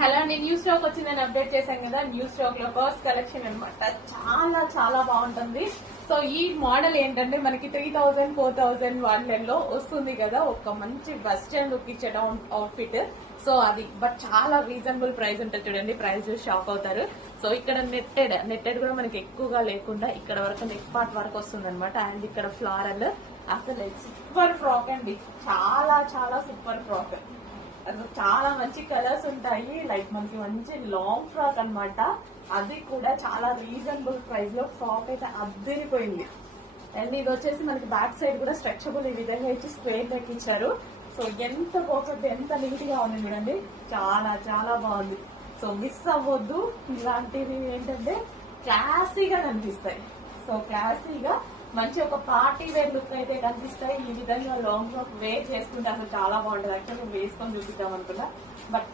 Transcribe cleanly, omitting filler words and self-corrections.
Hello అండి, new stock వచ్చిందని update చేశాం కదా. న్యూ స్టాక్ లో ఫస్ట్ కలెక్షన్ అనమాట. చాలా చాలా బాగుంటుంది. సో ఈ మోడల్ ఏంటంటే మనకి 3000 4000 వాళ్ళలో వస్తుంది కదా. ఒక మంచి వెస్టర్న్ లుక్ ఇచ్చే అవుట్ఫిట్. సో అది బట్ చాలా రీజనబుల్ ప్రైస్ ఉంటుంది. చూడండి, ప్రైస్ చూసి షాక్ అవుతారు. సో ఇక్కడ నెట్టెడ్ కూడా మనకి ఎక్కువగా లేకుండా ఇక్కడ వరకు నెక్ పార్ట్ వరకు వస్తుంది అనమాట. అండ్ ఇక్కడ ఫ్లారల్ అసలు సూపర్ ఫ్రాక్ అండి. చాలా చాలా సూపర్ ఫ్రాక్. అసలు చాలా మంచి కలర్స్ ఉంటాయి. లైక్ మనకి మంచి లాంగ్ ఫ్రాక్ అన్నమాట. అది కూడా చాలా రీజనబుల్ ప్రైస్ లో ఫ్రాక్ అయితే అద్దరిపోయింది. అండ్ ఇది వచ్చేసి మనకి బ్యాక్ సైడ్ కూడా స్ట్రెచబుల్ ఈ విధంగా ఇచ్చి స్క్వేర్ నెక్ ఇచ్చారు. సో ఎంత పర్ఫెక్ట్, ఎంత నీట్ గా ఉంది చూడండి. చాలా చాలా బాగుంది. సో మిస్ అవ్వద్దు. ఇలాంటివి ఏంటంటే క్లాసీగా కనిపిస్తాయి. సో క్లాసీగా మంచి ఒక పార్టీ వేర్ లుక్ అయితే కనిపిస్తాయి. ఈ విధంగా లాంగ్ ఫ్రాక్ వేర్ చేసుకుంటే అసలు చాలా బాగుంటుంది. యాక్చువల్గా వేసుకొని చూపిద్దాం అనుకున్నా, బట్